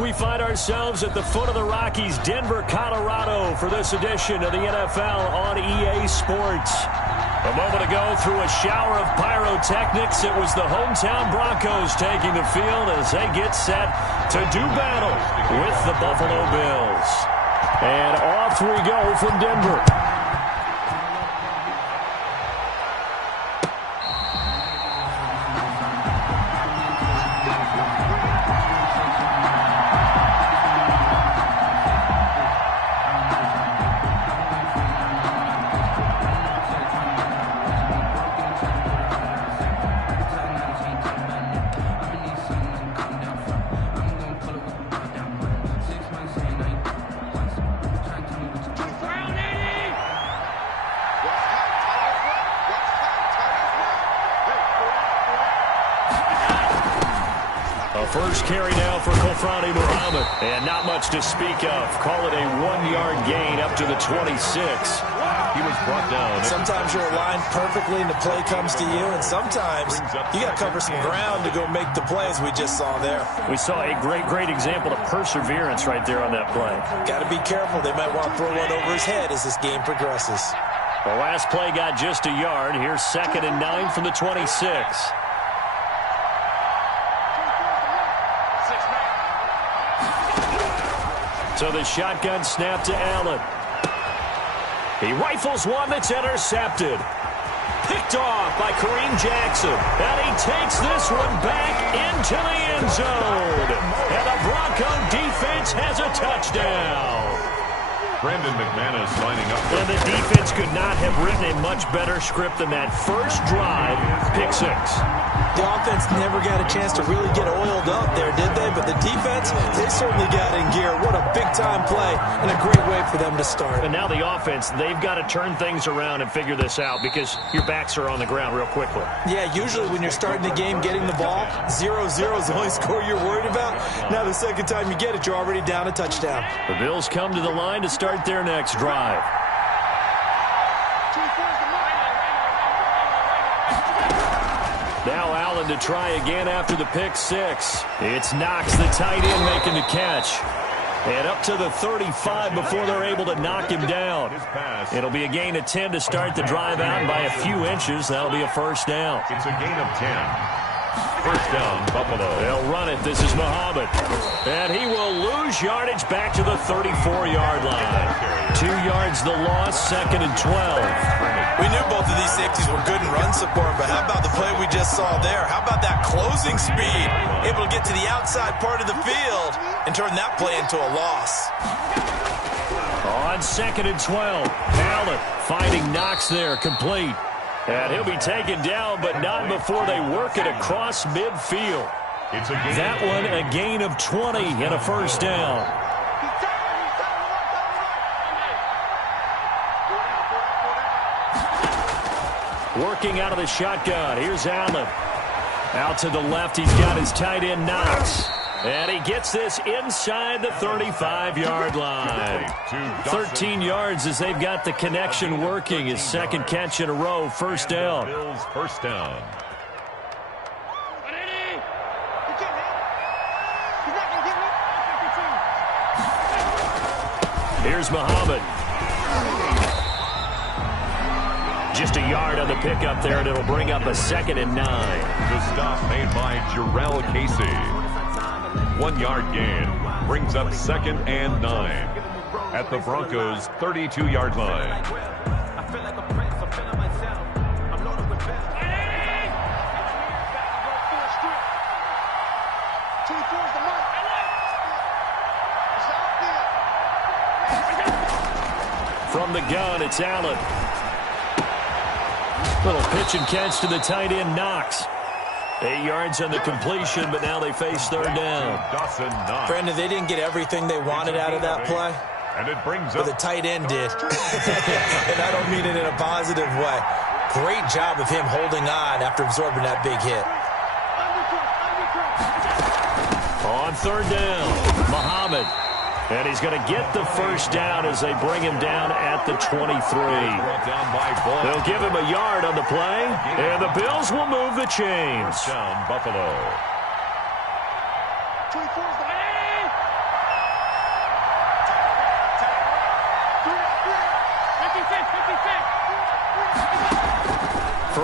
We find ourselves at the foot of the Rockies, Denver, Colorado, for this edition of the NFL on EA Sports. A moment ago, through a shower of pyrotechnics, it was the hometown Broncos taking the field as they get set to do battle with the Buffalo Bills. And off we go from Denver. First carry now for Kofrani Muhammad. And not much to speak of. Call it a 1-yard gain up to the 26. He was brought down. Sometimes you're aligned perfectly and the play comes to you, and sometimes you got to cover some ground to go make the play, as we just saw there. We saw a great example of perseverance right there on that play. Got to be careful. They might want to throw one over his head as this game progresses. The last play got just a yard. Here's 2nd and 9 from the 26. So the shotgun snap to Allen. He rifles one that's intercepted. Picked off by Kareem Jackson. And he takes this one back into the end zone. And the Bronco defense has a touchdown. Brandon McManus lining up. And the defense could not have written a much better script than that first drive, pick 6. The offense never got a chance to really get oiled up there, did they? But the defense, they certainly got in gear. What a big-time play and a great way for them to start. And now the offense, they've got to turn things around and figure this out because your backs are on the ground real quickly. Yeah, usually when you're starting the game, getting the ball, 0-0 is the only score you're worried about. Now the second time you get it, you're already down a touchdown. The Bills come to the line to start their next drive. Now Allen to try again after the pick 6. It's Knox, the tight end, making the catch. And up to the 35 before they're able to knock him down. It'll be a gain of 10 to start the drive out, and by a few inches, that'll be a first down. It's a gain of 10. First down, Buffalo. They'll run it. This is Muhammad. And he will lose yardage back to the 34-yard line. 2 yards the loss, 2nd and 12. We knew both of these safeties were good in run support, but how about the play we just saw there? How about that closing speed? Able to get to the outside part of the field and turn that play into a loss. On 2nd and 12, Allen finding Knox there, complete. And he'll be taken down, but not before they work it across midfield. That one a gain of 20 and a first down. Working out of the shotgun. Here's Allen. Out to the left, he's got his tight end Knox. And he gets this inside the 35-yard line. 13 yards as they've got the connection working. His second catch in a row, first down. Bills first down. Here's Muhammad. Just a yard on the pickup there, and it'll bring up a 2nd and 9. The stop made by Jarrell Casey. 1-yard gain brings up 2nd and 9 at the Broncos' 32-yard line. From the gun, it's Allen. Little pitch and catch to the tight end Knox. 8 yards on the completion, but now they face third down. Brandon, they didn't get everything they wanted out of that play, and it brings but up the tight end did. And I don't mean it in a positive way. Great job of him holding on after absorbing that big hit. On third down, Muhammad. And he's going to get the first down as they bring him down at the 23. They'll give him a yard on the play, and the Bills will move the chains. Down Buffalo.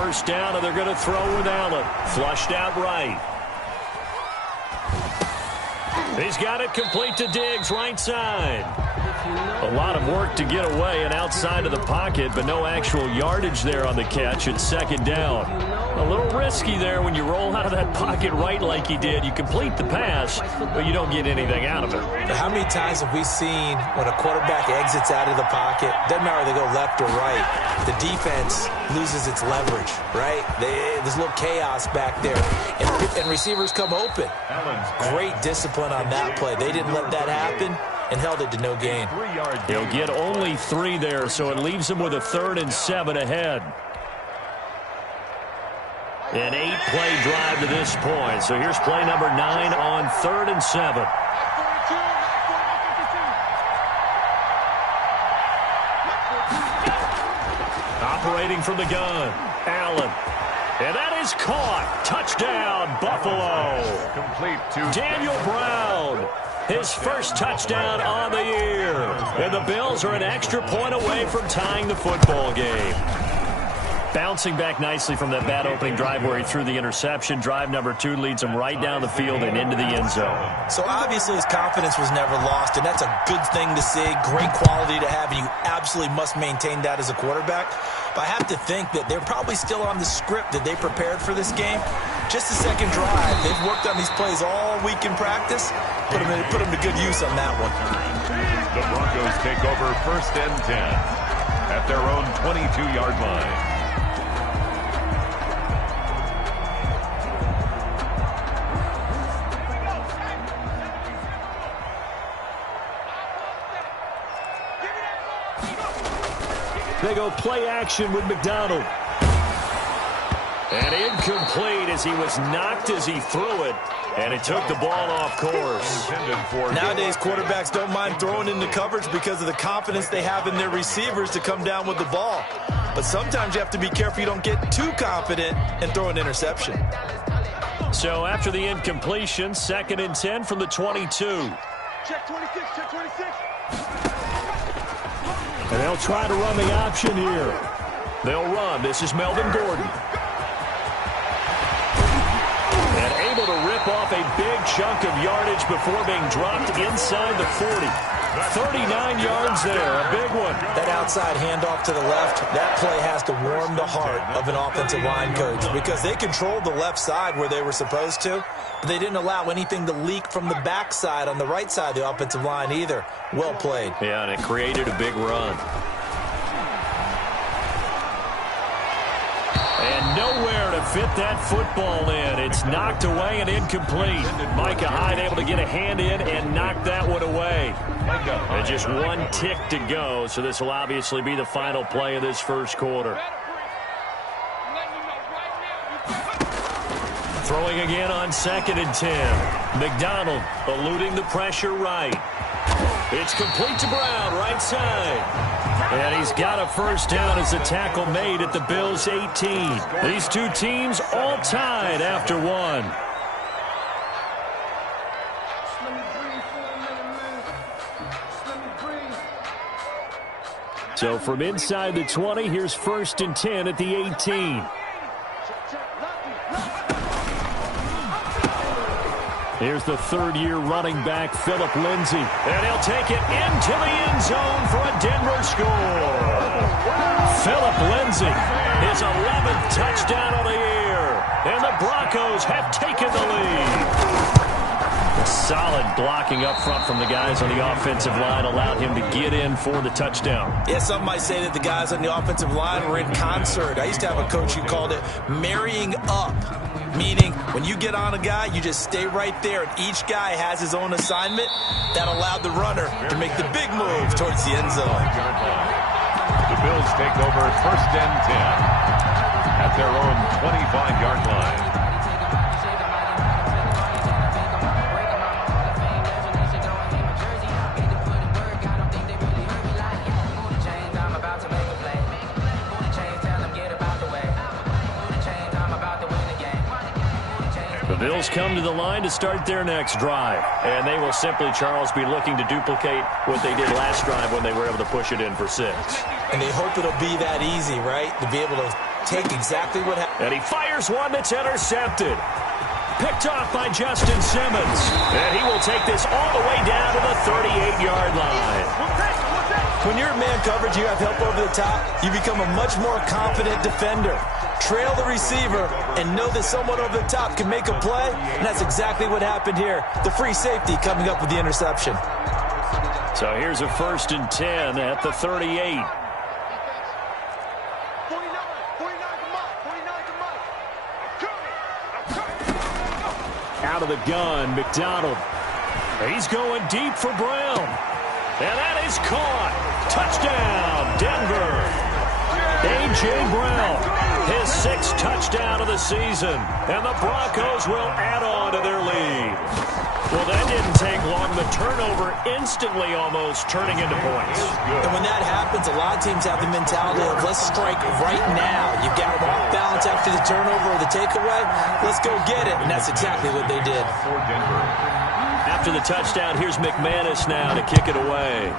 first down, and they're going to throw with Allen. Flushed out right. He's got it complete to Diggs, right side. A lot of work to get away and outside of the pocket, but no actual yardage there on the catch. It's second down. A little risky there when you roll out of that pocket right like he did. You complete the pass, but you don't get anything out of it. How many times have we seen when a quarterback exits out of the pocket, doesn't matter whether they go left or right, the defense loses its leverage, right? There's a little chaos back there, and receivers come open. Great discipline on that play. They didn't let that happen and held it to no gain. He'll get only 3 there, so it leaves him with a 3rd and 7 ahead. An 8-play drive to this point. So here's play number 9 on 3rd and 7. Operating from the gun, Allen. And that is caught. Touchdown, Buffalo. Complete to Daniel Brown. His first touchdown on the year. And the Bills are an extra point away from tying the football game. Bouncing back nicely from that bad opening drive where he threw the interception. Drive number 2 leads him right down the field and into the end zone. So obviously his confidence was never lost, and that's a good thing to see. Great quality to have, and you absolutely must maintain that as a quarterback. But I have to think that they're probably still on the script that they prepared for this game. Just the second drive. They've worked on these plays all week in practice. Put them to good use on that one. The Broncos take over 1st and 10 at their own 22-yard line. They go play action with McDonald. And incomplete as he was knocked as he threw it. And it took the ball off course. Nowadays, quarterbacks don't mind throwing into coverage because of the confidence they have in their receivers to come down with the ball. But sometimes you have to be careful you don't get too confident and throw an interception. So after the incompletion, 2nd and 10 from the 22. Check 26, check 26. And they'll try to run the option here. They'll run. This is Melvin Gordon. And able to rip off a big chunk of yardage before being dropped inside the 40. 39 yards there, a big one. That outside handoff to the left, that play has to warm the heart of an offensive line coach because they controlled the left side where they were supposed to, but they didn't allow anything to leak from the backside on the right side of the offensive line either. Well played. Yeah, and it created a big run. And nowhere to fit that football in. It's knocked away and incomplete. Micah Hyde able to get a hand in and knock that one away. And just 1 tick to go, so this will obviously be the final play of this first quarter. Throwing again on 2nd and 10. McDonald eluding the pressure right. It's complete to Brown, right side. And he's got a first down as a tackle made at the Bills' 18. These two teams all tied after 1. So from inside the 20, here's 1st and 10 at the 18. Here's the 3rd-year running back, Philip Lindsay. And he'll take it into the end zone for a Denver score. Philip Lindsay, his 11th touchdown of the year. And the Broncos have taken the lead. Solid blocking up front from the guys on the offensive line allowed him to get in for the touchdown. Yeah, some might say that the guys on the offensive line were in concert. I used to have a coach who called it marrying up, meaning when you get on a guy, you just stay right there, and each guy has his own assignment. That allowed the runner to make the big move towards the end zone. The Bills take over 1st and 10 at their own 25-yard line. The Bills come to the line to start their next drive. And they will simply, Charles, be looking to duplicate what they did last drive when they were able to push it in for 6. And they hope it'll be that easy, right? To be able to take exactly what happened. And he fires one that's intercepted. Picked off by Justin Simmons. And he will take this all the way down to the 38-yard line. When you're in man coverage, you have help over the top, you become a much more confident defender. Trail the receiver and know that someone over the top can make a play, and that's exactly what happened here. The free safety coming up with the interception. So here's a 1st and 10 at the 38. Out of the gun, McDonald. He's going deep for Brown. And that is caught. Touchdown, Denver. A.J. Brown, his 6th touchdown of the season. And the Broncos will add on to their lead. Well, that didn't take long. The turnover instantly almost turning into points. And when that happens, a lot of teams have the mentality of let's strike right now. You've got them off balance after the turnover or the takeaway. Let's go get it. And that's exactly what they did. After the touchdown, here's McManus now to kick it away.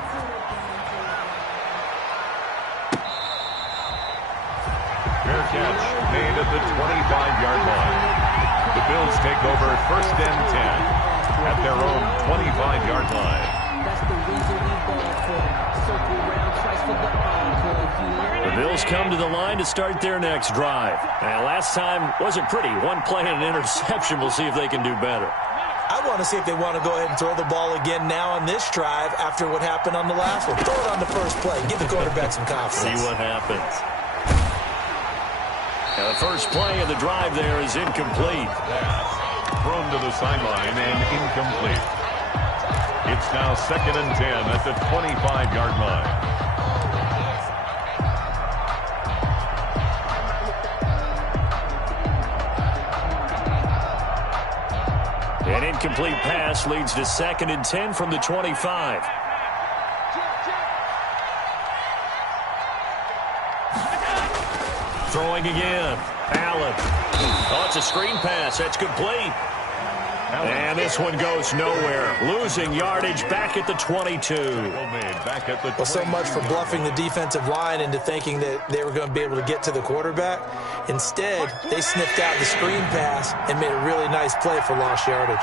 Fair catch made at the 25-yard line. The Bills take over 1st and 10 at their own 25-yard line. The Bills come to the line to start their next drive. And last time wasn't pretty. One play and an interception. We'll see if they can do better. I want to see if they want to go ahead and throw the ball again now on this drive after what happened on the last one. Throw it on the first play. Give the quarterback some confidence. See what happens. Now the first play of the drive there is incomplete. Thrown to the sideline and incomplete. It's now 2nd and 10 at the 25-yard line. An incomplete pass leads to 2nd and 10 from the 25. Throwing again. Allen. Oh, it's a screen pass. That's complete. And this one goes nowhere. Losing yardage back at the 22. Well, so much for bluffing the defensive line into thinking that they were going to be able to get to the quarterback. Instead, they sniffed out the screen pass and made a really nice play for lost yardage.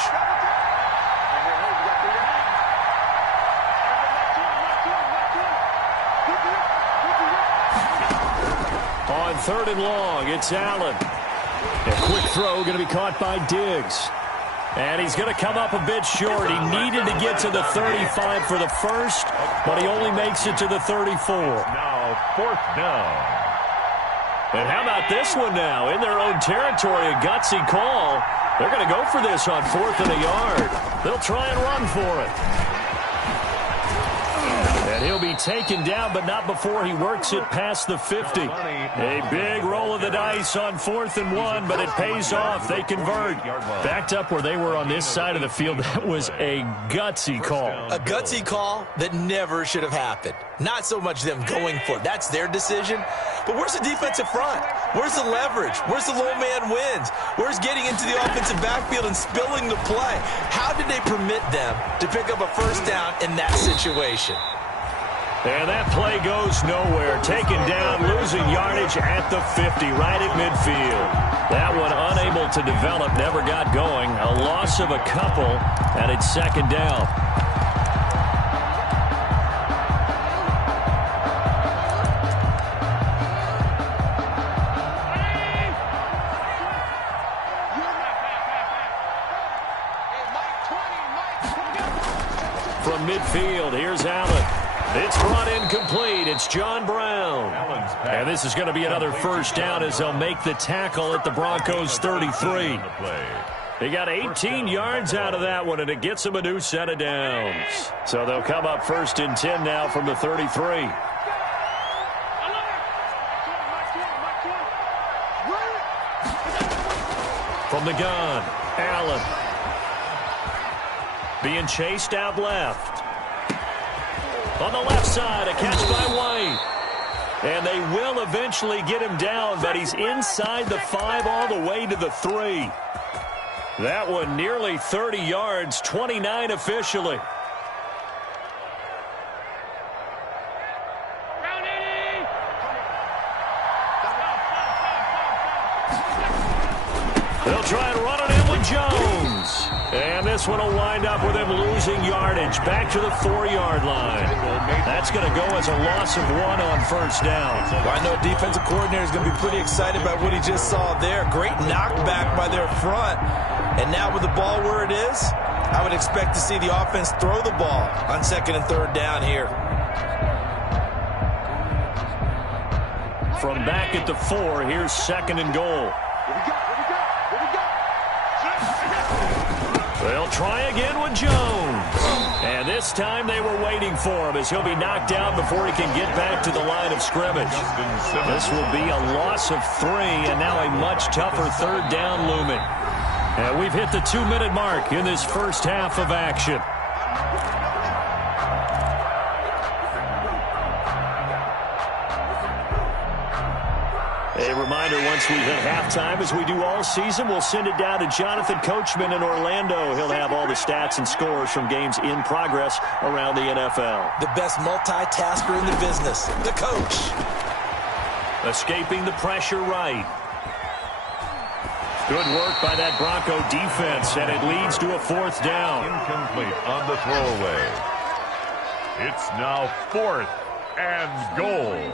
On 3rd and long, it's Allen. A quick throw going to be caught by Diggs. And he's going to come up a bit short. He needed to get to the 35 for the first, but he only makes it to the 34. Now 4th down. And how about this one now? In their own territory, a gutsy call. They're going to go for this on 4th and a yard. They'll try and run for it. And he'll be taken down, but not before he works it past the 50. A big roll of the dice on 4th and 1, but it pays off. They convert. Backed up where they were on this side of the field. That was a gutsy call. A gutsy call that never should have happened. Not so much them going for it. That's their decision. But where's the defensive front? Where's the leverage? Where's the low man wins? Where's getting into the offensive backfield and spilling the play? How did they permit them to pick up a first down in that situation? And that play goes nowhere. Taken down, losing yardage at the 50, right at midfield. That one unable to develop, never got going. A loss of a couple, and it's 2nd down. From midfield, here's Allen. It's brought in complete. It's John Brown. And this is going to be another first down as they'll make the tackle at the Broncos 33. They got 18 yards out of that one, and it gets them a new set of downs. So they'll come up 1st and 10 now from the 33. From the gun, Allen. Being chased out left. On the left side, a catch by White. And they will eventually get him down, but he's inside the 5 all the way to the 3. That one nearly 30 yards, 29 officially. They'll try and run it in with Jones. And this one will wind up with him losing yardage. Back to the 4-yard line. That's going to go as a loss of 1 on first down. Well, I know defensive coordinator is going to be pretty excited about what he just saw there. Great knockback by their front. And now with the ball where it is, I would expect to see the offense throw the ball on 2nd and 3rd down here. From back at the 4, here's 2nd and goal. They'll try again with Jones. And this time they were waiting for him as he'll be knocked down before he can get back to the line of scrimmage. This will be a loss of 3 and now a much tougher 3rd down looming. And we've hit the 2-minute mark in this first half of action. A reminder, once we hit halftime, as we do all season, we'll send it down to Jonathan Coachman in Orlando. He'll have all the stats and scores from games in progress around the NFL. The best multitasker in the business, the coach. Escaping the pressure right. Good work by that Bronco defense, and it leads to a 4th down. Incomplete on the throwaway. It's now 4th and goal.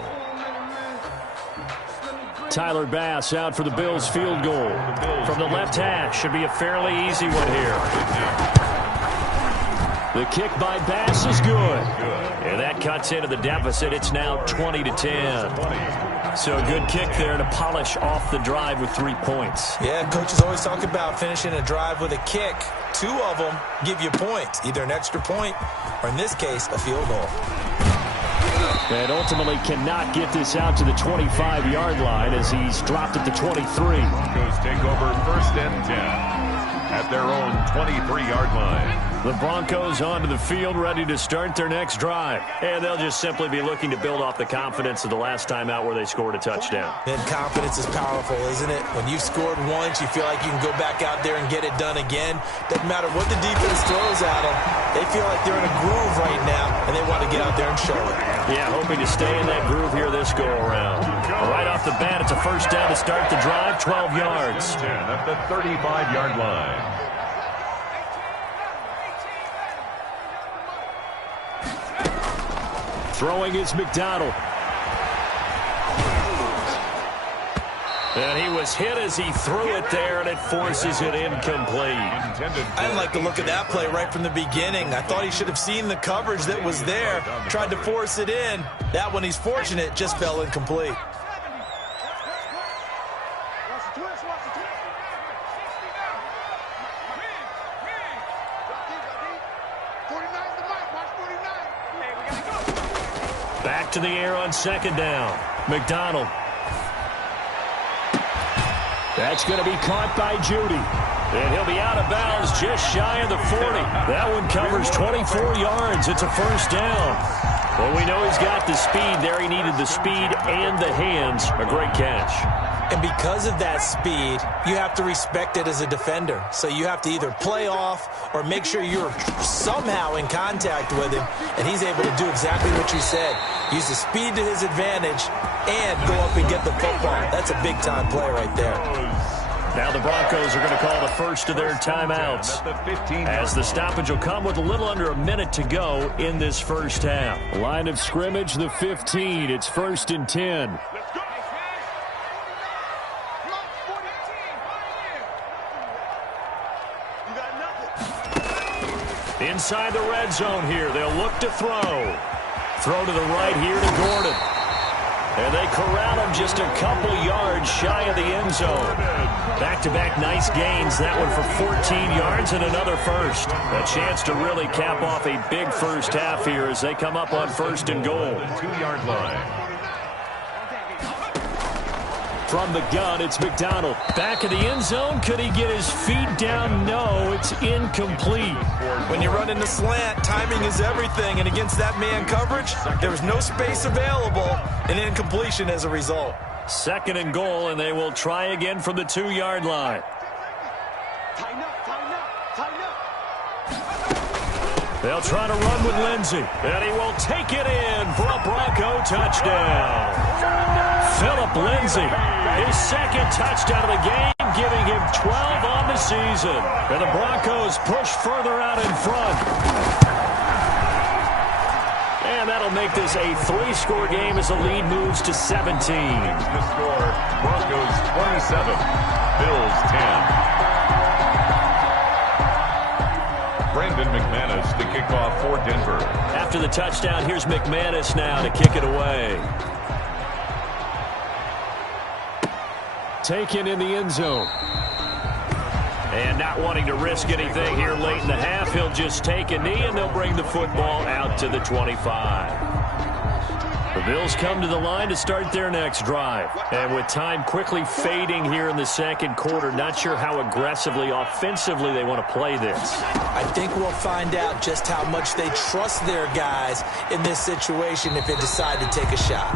Tyler Bass out for the Bills field goal. From the left hash, should be a fairly easy one here. The kick by Bass is good. And that cuts into the deficit. It's now 20-10. So a good kick there to polish off the drive with 3 points. Yeah, coaches always talk about finishing a drive with a kick. 2 of them give you points, either an extra point or, in this case, a field goal. And ultimately cannot get this out to the 25-yard line as he's dropped at the 23. Broncos take over 1st and 10 at their own 23-yard line. The Broncos onto the field, ready to start their next drive. And they'll just simply be looking to build off the confidence of the last time out where they scored a touchdown. And confidence is powerful, isn't it? When you've scored once, you feel like you can go back out there and get it done again. Doesn't matter what the defense throws at them. They feel like they're in a groove right now, and they want to get out there and show it. Yeah, hoping to stay in that groove here this go-around. Right off the bat, it's a first down to start the drive, 12 yards. 10 at the 35-yard line. Throwing is McDonald. And he was hit as he threw it there, and it forces it incomplete. I didn't like the look of that play right from the beginning. I thought he should have seen the coverage that was there, tried to force it in. That one, he's fortunate, just fell incomplete. Back to the air on 2nd down. McDonald. That's going to be caught by Judy. And he'll be out of bounds just shy of the 40. That one covers 24 yards. It's a first down. Well, we know he's got the speed there. He needed the speed and the hands. A great catch. And because of that speed, you have to respect it as a defender. So you have to either play off or make sure you're somehow in contact with him. And he's able to do exactly what you said. Use the speed to his advantage and go up and get the football. That's a big-time play right there. Now the Broncos are going to call the first of their timeouts, as the stoppage will come with a little under a minute to go in this first half. Line of scrimmage, the 15. It's 1st and 10. Inside the red zone here. They'll look to throw. Throw to the right here to Gordon. And they corral him just a couple yards shy of the end zone. Back-to-back nice gains. That one for 14 yards and another first. A chance to really cap off a big first half here as they come up on 1st and goal. 2-yard line. From the gun, it's McDonald. Back of the end zone. Could he get his feet down? No, it's incomplete. When you run in the slant, timing is everything. And against that man coverage, there was no space available. And incompletion as a result. 2nd and goal, and they will try again from the 2-yard line. They'll try to run with Lindsey. And he will take it in for a Bronco touchdown. Philip Lindsay, his 2nd touchdown of the game, giving him 12 on the season. And the Broncos push further out in front. And that'll make this a 3-score game as the lead moves to 17. The score, Broncos 27, Bills 10. Brandon McManus to kick off for Denver. After the touchdown, here's McManus now to kick it away. Taken in the end zone. And not wanting to risk anything here late in the half, he'll just take a knee and they'll bring the football out to the 25. The Bills come to the line to start their next drive. And with time quickly fading here in the second quarter, not sure how aggressively, offensively they want to play this. I think we'll find out just how much they trust their guys in this situation if they decide to take a shot.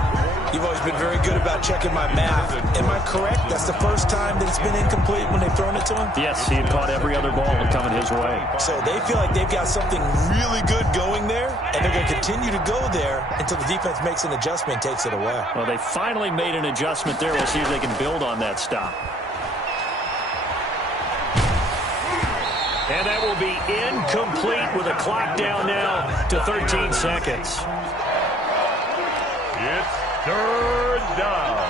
You've always been very good about checking my math. Am I correct? That's the first time that it's been incomplete when they've thrown it to him? Yes, he had caught every other ball coming his way. So they feel like they've got something really good going there, and they're going to continue to go there until the defense makes an adjustment and takes it away. Well, they finally made an adjustment there. We'll see if they can build on that stop. And that will be incomplete with a clock down now to 13 seconds. It's third down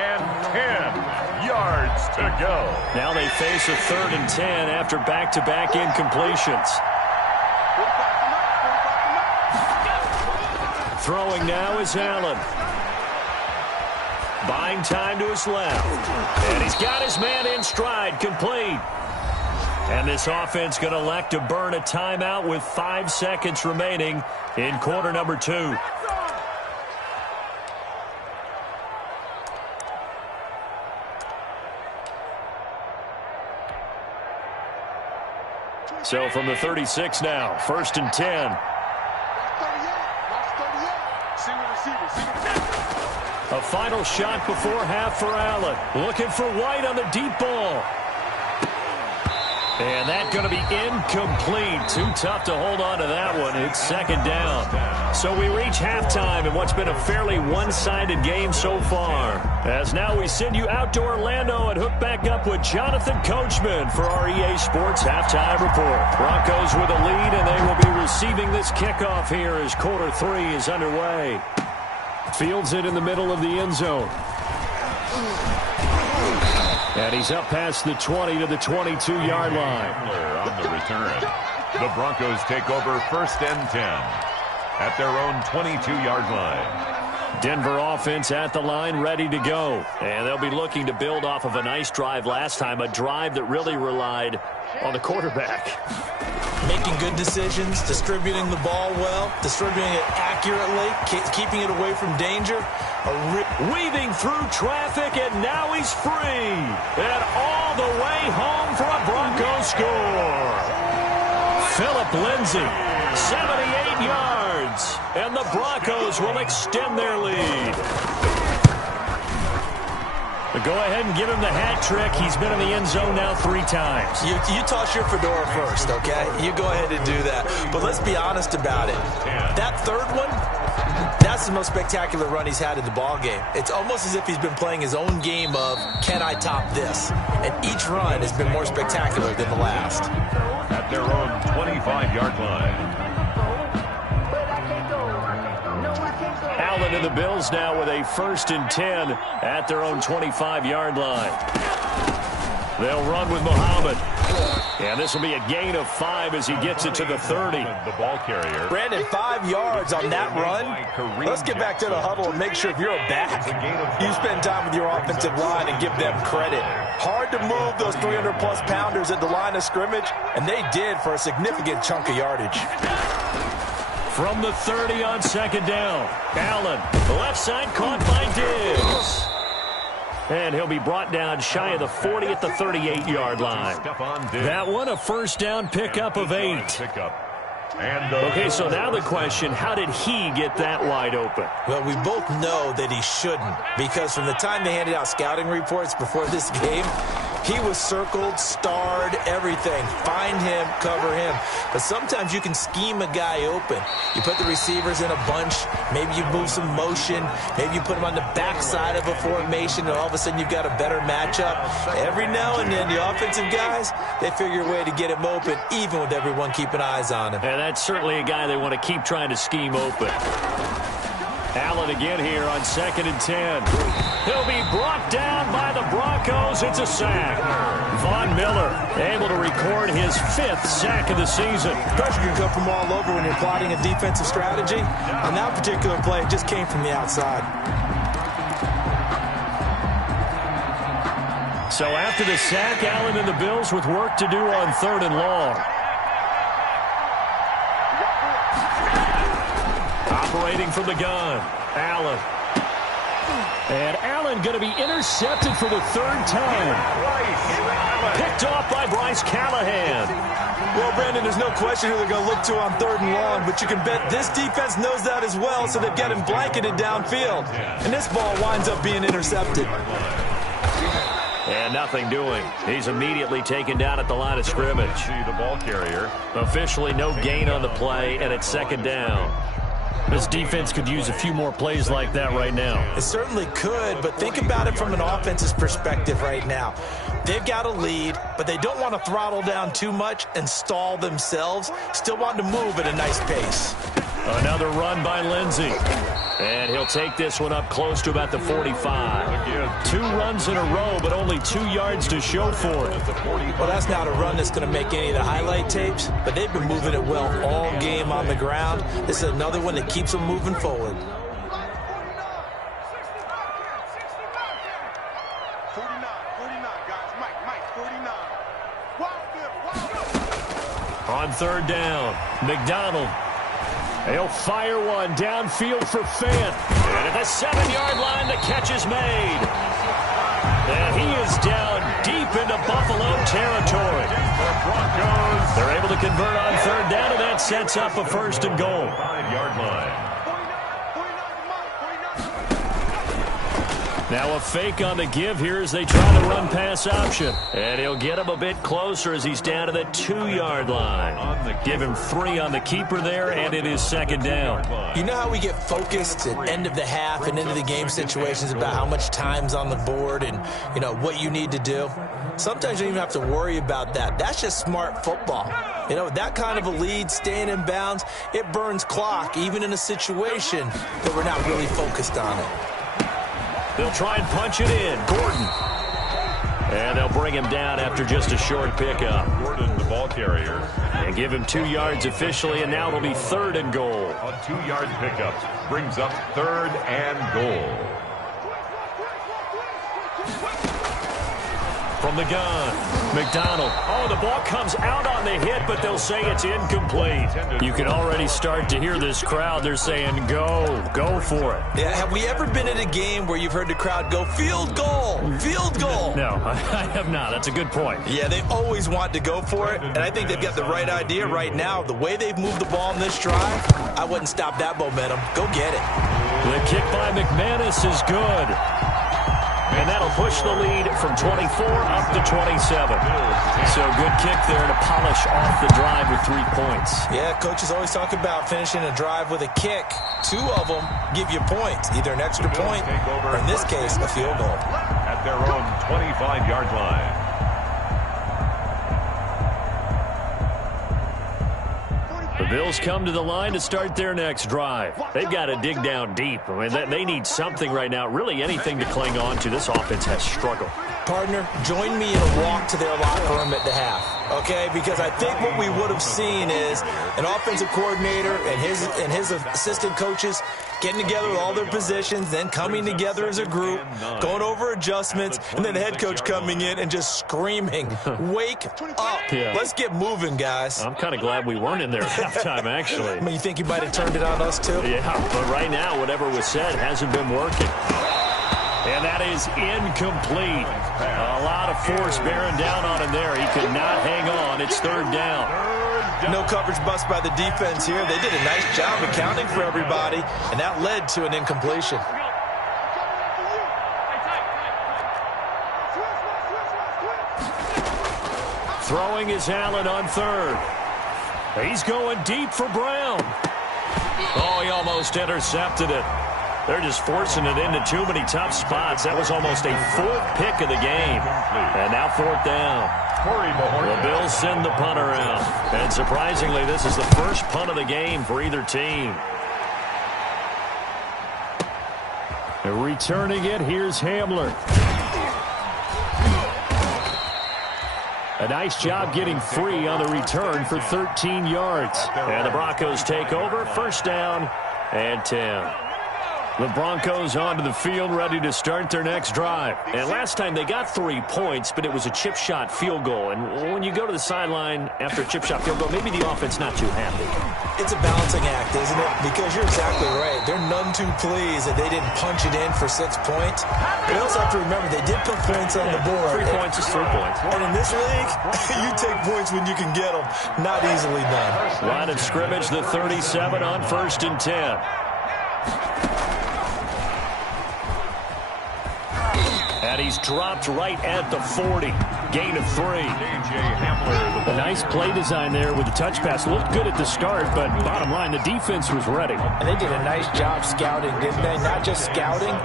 and 10 yards to go. Now they face a 3rd and 10 after back-to-back incompletions. Throwing now is Allen. Buying time to his left. And he's got his man in stride, complete. And this offense going to elect to burn a timeout with 5 seconds remaining in quarter number 2. So from the 36 now, 1st and 10. A final shot before half for Allen. Looking for White on the deep ball. And that's going to be incomplete. Too tough to hold on to that one. It's 2nd down. So we reach halftime in what's been a fairly one-sided game so far. As now we send you out to Orlando and hook back up with Jonathan Coachman for our EA Sports Halftime Report. Broncos with a lead, and they will be receiving this kickoff here as quarter 3 is underway. Fields it in the middle of the end zone. And he's up past the 20 to the 22-yard line. On the return. The Broncos take over 1st and 10 at their own 22-yard line. Denver offense at the line, ready to go. And they'll be looking to build off of a nice drive last time, a drive that really relied on the quarterback. Making good decisions, distributing the ball well, distributing it accurately, keeping it away from danger. Weaving through traffic, and now he's free. And all the way home for a Broncos score. Philip Lindsay, 78 yards. And the Broncos will extend their lead. But go ahead and give him the hat trick. He's been in the end zone now 3 times. You toss your fedora first, okay? You go ahead and do that. But let's be honest about it. That 3rd one, that's the most spectacular run he's had in the ball game. It's almost as if he's been playing his own game of, can I top this? And each run has been more spectacular than the last. At their own 25-yard line. Allen and the Bills now with a 1st and 10 at their own 25-yard line. They'll run with Muhammad. And this will be a gain of 5 as he gets it to the 30. The ball carrier. Brandon, 5 yards on that run. Let's get back to the huddle and make sure if you're a back, you spend time with your offensive line and give them credit. Hard to move those 300-plus pounders at the line of scrimmage, and they did for a significant chunk of yardage. From the 30 on 2nd down, Allen, left side caught by Diggs. And he'll be brought down shy of the 40 at the 38-yard line. That one, a 1st down pickup of 8. Okay, so now the question, how did he get that wide open? Well, we both know that he shouldn't, because from the time they handed out scouting reports before this game, He was circled, starred, everything. Find him, cover him. But sometimes you can scheme a guy open. You put the receivers in a bunch. Maybe you move some motion. Maybe you put them on the backside of a formation, and all of a sudden you've got a better matchup. Every now and then, the offensive guys, they figure a way to get him open, even with everyone keeping eyes on him. And that's certainly a guy they want to keep trying to scheme open. Allen again here on 2nd and 10. He'll be brought down by the Broncos. It's a sack. Von Miller able to record his 5th sack of the season. Pressure can come from all over when you're plotting a defensive strategy. On that particular play, it just came from the outside. So after the sack, Allen and the Bills with work to do on 3rd and long. Operating from the gun, Allen. And Allen going to be intercepted for the 3rd time. Picked off by Bryce Callahan. Well, Brandon, there's no question who they're going to look to on 3rd and long, but you can bet this defense knows that as well, so they've got him blanketed downfield. And this ball winds up being intercepted. And nothing doing. He's immediately taken down at the line of scrimmage. See the ball carrier. Officially no gain on the play, and it's 2nd down. This defense could use a few more plays like that right now. It certainly could, but think about it from an offense's perspective right now. They've got a lead, but they don't want to throttle down too much and stall themselves. Still want to move at a nice pace. Another run by Lindsey. And he'll take this one up close to about the 45. 2 runs in a row, but only 2 yards to show for it. Well, that's not a run that's going to make any of the highlight tapes, but they've been moving it well all game on the ground. This is another one that keeps them moving forward. 49, guys. Mike, 49. On 3rd down, McDonald. He'll fire one downfield for Fant. And at the 7-yard line, the catch is made. And he is down deep into Buffalo territory. The Broncos. They're able to convert on 3rd down, and that sets up a 1st and goal. 5-yard line. Now a fake on the give here as they try the run-pass option. And he'll get him a bit closer as he's down to the 2-yard line. Give him 3 on the keeper there, and it is 2nd down. You know how we get focused at end of the half and into the game situations about how much time's on the board and, you know, what you need to do? Sometimes you don't even have to worry about that. That's just smart football. You know, that kind of a lead, staying in bounds, it burns clock, even in a situation that we're not really focused on it. They'll try and punch it in. Gordon. And they'll bring him down after just a short pickup. Gordon, the ball carrier. And give him 2 yards officially, and now it'll be 3rd and goal. A 2-yard pickup brings up 3rd and goal. From the gun, McDonald. Oh, the ball comes out on the hit, but they'll say it's incomplete. You can already start to hear this crowd. They're saying, go for it. Yeah, have we ever been in a game where you've heard the crowd go, field goal, field goal? No, I have not. That's a good point. Yeah, they always want to go for it, and I think they've got the right idea right now. The way they've moved the ball in this drive, I wouldn't stop that momentum. Go get it. The kick by McManus is good. And that'll push the lead from 24 up to 27. So good kick there to polish off the drive with 3 points. Yeah, coaches always talk about finishing a drive with a kick. 2 of them give you points, either an extra point or, in this case, a field goal. At their own 25-yard line. The Bills come to the line to start their next drive. They've got to dig down deep. I mean, they need something right now, really anything to cling on to. This offense has struggled. Partner, join me in a walk to their locker room at the half, okay? Because I think what we would have seen is an offensive coordinator and his assistant coaches getting together with all their positions, then coming together as a group, going over adjustments, and then the head coach coming in and just screaming, wake up. Yeah. Let's get moving, guys. I'm kind of glad we weren't in there at halftime, actually. I mean, you think you might have turned it on us, too? Yeah, but right now, whatever was said hasn't been working. And that is incomplete. A lot of force bearing down on him there. He could not hang on. It's 3rd down. No coverage bust by the defense here. They did a nice job accounting for everybody, and that led to an incompletion. Throwing is Allen on third. He's going deep for Brown. Oh, he almost intercepted it. They're just forcing it into too many tough spots. That was almost a fourth pick of the game. And now fourth down. The Bills send the punter out. And surprisingly, this is the first punt of the game for either team. Returning it, here's Hamler. A nice job getting free on the return for 13 yards. And the Broncos take over, first down and 10. The Broncos onto the field, ready to start their next drive. And last time they got 3 points, but it was a chip shot field goal. And when you go to the sideline after a chip shot field goal, maybe the offense not too happy. It's a balancing act, isn't it? Because you're exactly right. They're none too pleased that they didn't punch it in for 6 points. But you also have to remember they did put points on the board. 3 points is 3 points. And in this league, you take points when you can get them. Not easily done. Line of scrimmage, the 37 on 1st and 10. And he's dropped right at the 40. Gain of 3. A nice play design there with the touch pass. Looked good at the start, but bottom line, the defense was ready. And they did a nice job scouting, didn't they? Not just scouting,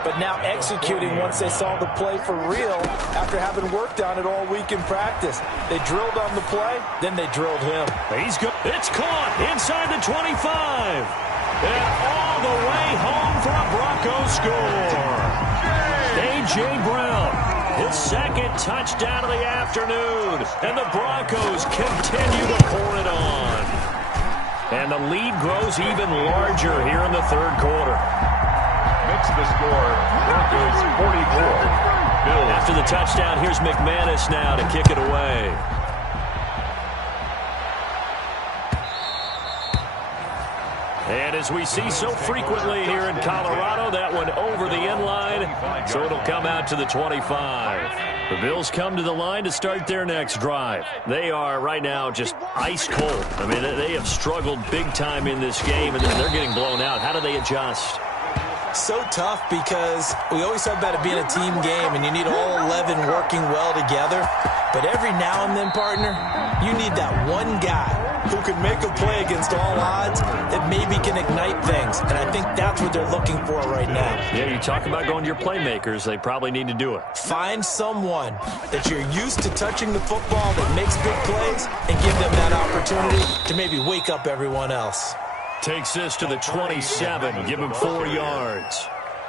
but now executing once they saw the play for real after having worked on it all week in practice. They drilled on the play, then they drilled him. He's good. It's caught inside the 25. And all the way home for a Broncos score. A.J. Brown, his second touchdown of the afternoon. And the Broncos continue to pour it on. And the lead grows even larger here in the third quarter. Makes the score Broncos 44. Bills. After the touchdown, here's McManus now to kick it away. And as we see so frequently here in Colorado, that one over the end line, so it'll come out to the 25. The Bills come to the line to start their next drive. They are right now just ice cold. I mean, they have struggled big time in this game, and they're getting blown out. How do they adjust? So tough because we always talk about it being a team game, and you need all 11 working well together. But every now and then, partner, you need that one guy who can make a play against all odds that maybe can ignite things. And I think that's what they're looking for right now. Yeah, you talk about going to your playmakers. They probably need to do it. Find someone that you're used to touching the football that makes big plays and give them that opportunity to maybe wake up everyone else. Takes this to the 27. Give him 4 yards.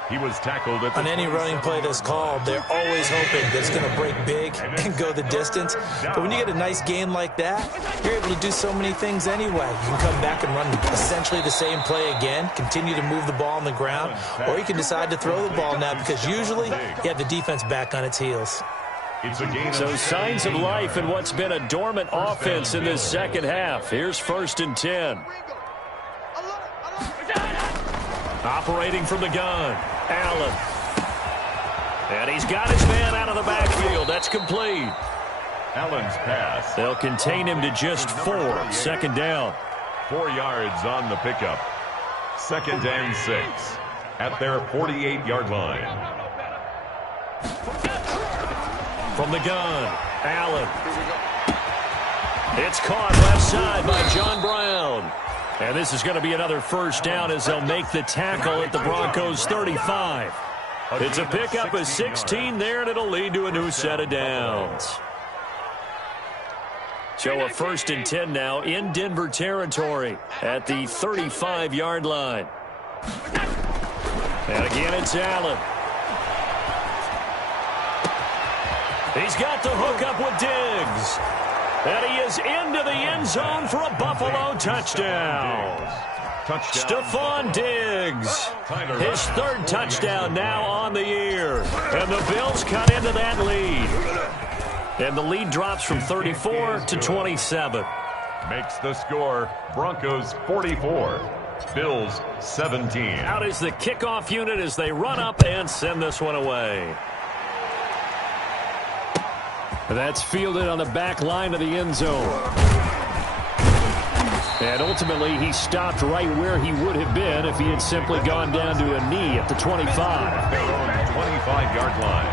He was tackled at On any running play that's called, they're always hoping that it's going to break big and go the distance. But when you get a nice gain like that, you're able to do so many things anyway. You can come back and run essentially the same play again, continue to move the ball on the ground, or you can decide to throw the ball now because usually you have the defense back on its heels. So signs of life in what's been a dormant offense in this second half. Here's 1st and 10. Operating from the gun, Allen. And he's got his man out of the backfield. That's complete. Allen's pass. They'll contain him to just 4. 2nd down. 4 yards on the pickup. 2nd and 6 at their 48-yard line. From the gun, Allen. It's caught left side by John Brown. And this is going to be another first down as they'll make the tackle at the Broncos 35. It's a pickup of 16 there, and it'll lead to a new set of downs. So a 1st and 10 now in Denver territory at the 35-yard line. And again, it's Allen. He's got the hook up with Diggs. And he is into the end zone for a Buffalo touchdown. Stephon Diggs, his 3rd touchdown now on the year. And the Bills cut into that lead. And the lead drops from 34 to 27. Makes the score Broncos 44, Bills 17. Out is the kickoff unit as they run up and send this one away. That's fielded on the back line of the end zone. And ultimately, he stopped right where he would have been if he had simply gone down to a knee at the 25. 25-yard line.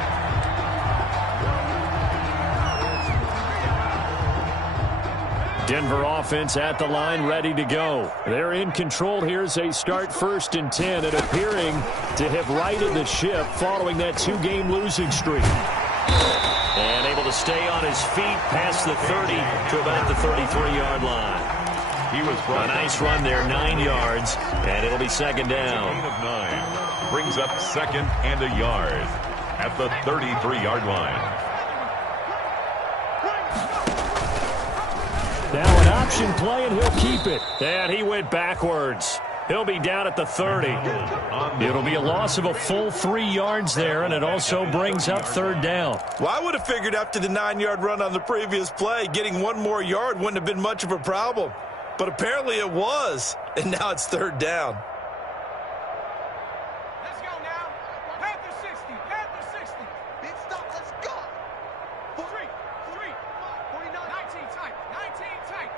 Denver offense at the line, ready to go. They're in control here as they start 1st and 10 and appearing to have righted the ship following that 2-game losing streak. And able to stay on his feet past the 30 to about the 33-yard line. He was a nice run there, 9 yards, and it'll be 2nd down. Gain of 9 brings up 2nd and a yard at the 33-yard line. Now an option play, and he'll keep it. And he went backwards. He'll be down at the 30. It'll be a loss of a full 3 yards there, and it also brings up 3rd down. Well, I would have figured after the 9-yard run on the previous play, getting 1 more yard wouldn't have been much of a problem. But apparently it was, and now it's 3rd down. Let's go now. Panther 60. Panther 60. Big stop. Let's go. 3. 49. 19 tight. 19 tight.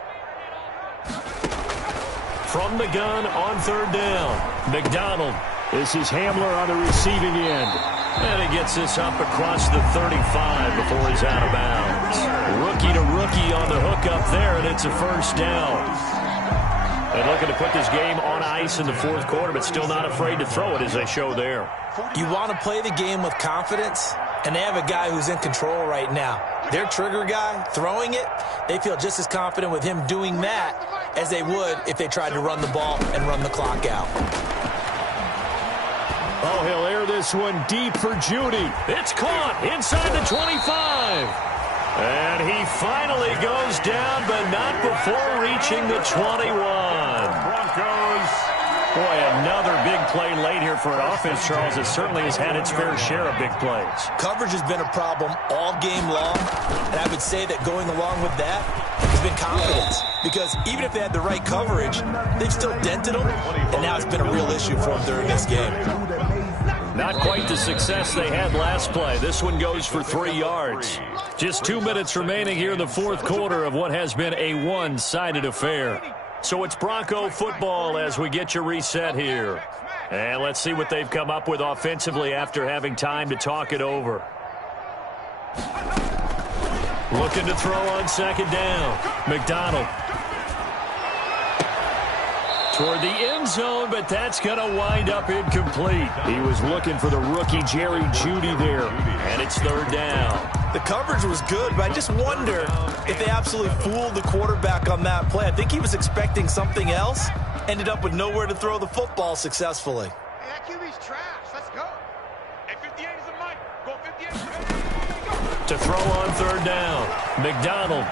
From the gun on 3rd down. McDonald. This is Hamler on the receiving end. And he gets this up across the 35 before he's out of bounds. Rookie to rookie on the hook up there, and it's a 1st down. And looking to put this game on ice in the 4th quarter, but still not afraid to throw it as they show there. You want to play the game with confidence, and they have a guy who's in control right now. Their trigger guy, throwing it, they feel just as confident with him doing that as they would if they tried to run the ball and run the clock out. Oh, he'll air this one deep for Judy. It's caught inside the 25. And he finally goes down, but not before reaching the 21. Broncos. Boy, another big play late here for an offense, Charles, that certainly has had its fair share of big plays. Coverage has been a problem all game long, and I would say that going along with that has been confidence. Because even if they had the right coverage, they've still dented them, and now it's been a real issue for them during this game. Not quite the success they had last play. This one goes for 3 yards. Just 2 minutes remaining here in the 4th quarter of what has been a one-sided affair. So it's Bronco football as we get you reset here. And let's see what they've come up with offensively after having time to talk it over. Looking to throw on 2nd down. McDonald. Toward the end zone, but that's going to wind up incomplete. He was looking for the rookie Jerry Jeudy there, and it's 3rd down. The coverage was good, but I just wonder if they absolutely fooled the quarterback on that play. I think he was expecting something else, ended up with nowhere to throw the football successfully. Hey, that QB's trash. Let's go. Hey, 58 is a mic. Go 58. To throw on 3rd down, McDonald.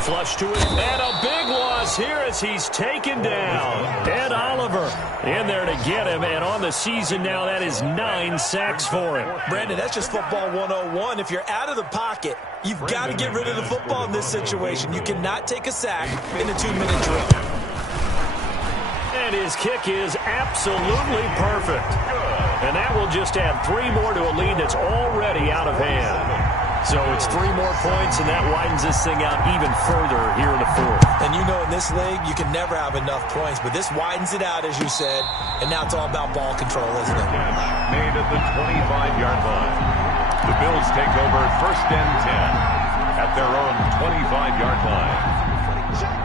Flush to it, and a big loss here as he's taken down. Ed Oliver in there to get him, and on the season now, that is 9 sacks for him. Brandon, that's just football 101. If you're out of the pocket, you've got to get rid of the football in this situation. You cannot take a sack in a 2-minute drill. And his kick is absolutely perfect. And that will just add 3 more to a lead that's already out of hand. So it's 3 more points, and that widens this thing out even further here in the 4th. And you know in this league, you can never have enough points, but this widens it out, as you said, and now it's all about ball control, isn't it? Catch made at the 25-yard line. The Bills take over 1st and 10 at their own 25-yard line.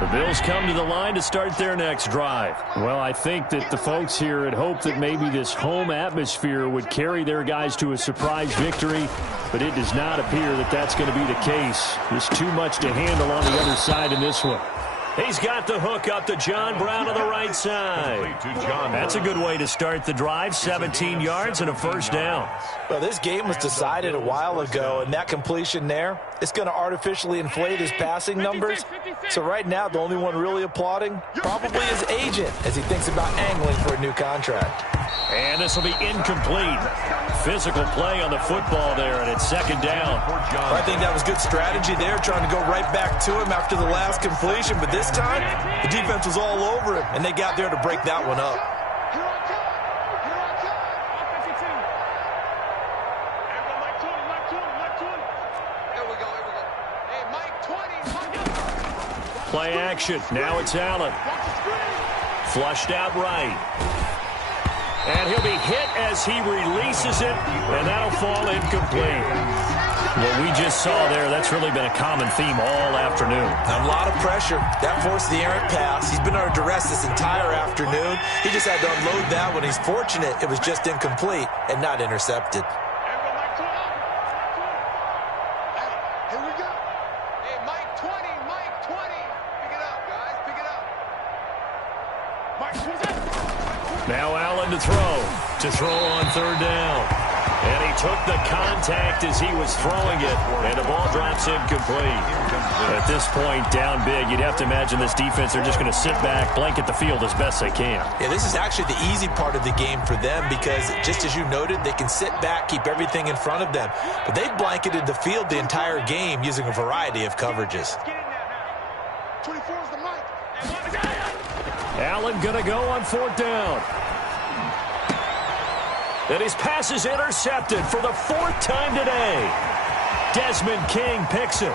The Bills come to the line to start their next drive. Well, I think that the folks here had hoped that maybe this home atmosphere would carry their guys to a surprise victory, but it does not appear that that's going to be the case. There's too much to handle on the other side in this one. He's got the hook up to John Brown on the right side. That's a good way to start the drive. 17 yards and a 1st down. Well, this game was decided a while ago, and that completion there, it's going to artificially inflate his passing numbers. So right now, the only one really applauding probably his agent as he thinks about angling for a new contract. And this will be incomplete. Physical play on the football there, and it's 2nd down. I think that was good strategy there, trying to go right back to him after the last completion. But this time, the defense was all over him, and they got there to break that one up. Play action. Now it's Allen. Flushed out right. And he'll be hit as he releases it, and that'll fall incomplete. What we just saw there, that's really been a common theme all afternoon. A lot of pressure. That forced the errant pass. He's been under duress this entire afternoon. He just had to unload that one. He's fortunate it was just incomplete and not intercepted. Here we go. Hey, Mike 20, Mike 20. Pick it up, guys. Pick it up. Mike 20. Now Allen to throw on third down. And he took the contact as he was throwing it, and the ball drops incomplete. At this point, down big, you'd have to imagine this defense, they're just going to sit back, blanket the field as best they can. Yeah, this is actually the easy part of the game for them because, just as you noted, they can sit back, keep everything in front of them. But they've blanketed the field the entire game using a variety of coverages. Get in there now. 24 is the mic. Allen going to go on fourth down. And his pass is intercepted for the fourth time today. Desmond King picks it.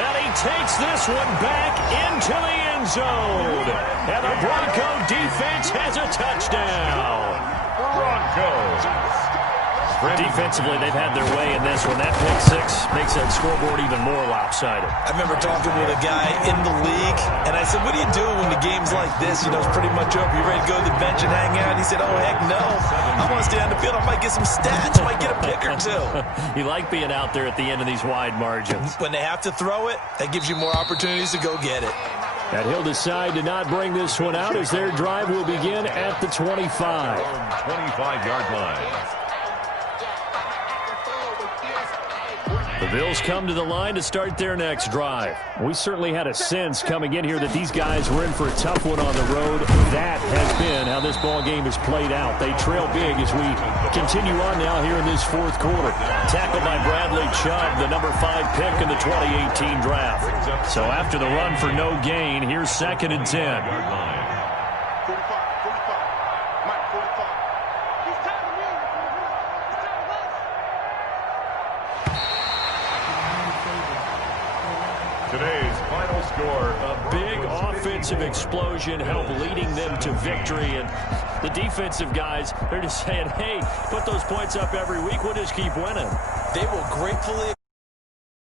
And he takes this one back into the end zone. And the Bronco defense has a touchdown. Broncos. Defensively, they've had their way in this one. That pick six makes that scoreboard even more lopsided. I remember talking with a guy in the league, and I said, what do you do when the game's like this? You know, it's pretty much over. You ready to go to the bench and hang out? He said, oh, heck no. I want to stay on the field. I might get some stats. I might get a pick or two. You like being out there at the end of these wide margins. When they have to throw it, that gives you more opportunities to go get it. And he'll decide to not bring this one out as their drive will begin at the 25. 25-yard line. The Bills come to the line to start their next drive. We certainly had a sense coming in here that these guys were in for a tough one on the road. That has been how this ball game has played out. They trail big as we continue on now here in this fourth quarter. Tackled by Bradley Chubb, the number 5 pick in the 2018 draft. So after the run for no gain, here's 2nd and 10. 45, 45. Mike 45. He's time to me. He's time to us. Today's final score. A big offensive explosion helped leading them to victory. And the defensive guys, they're just saying, hey, put those points up every week. We'll just keep winning. They will gratefully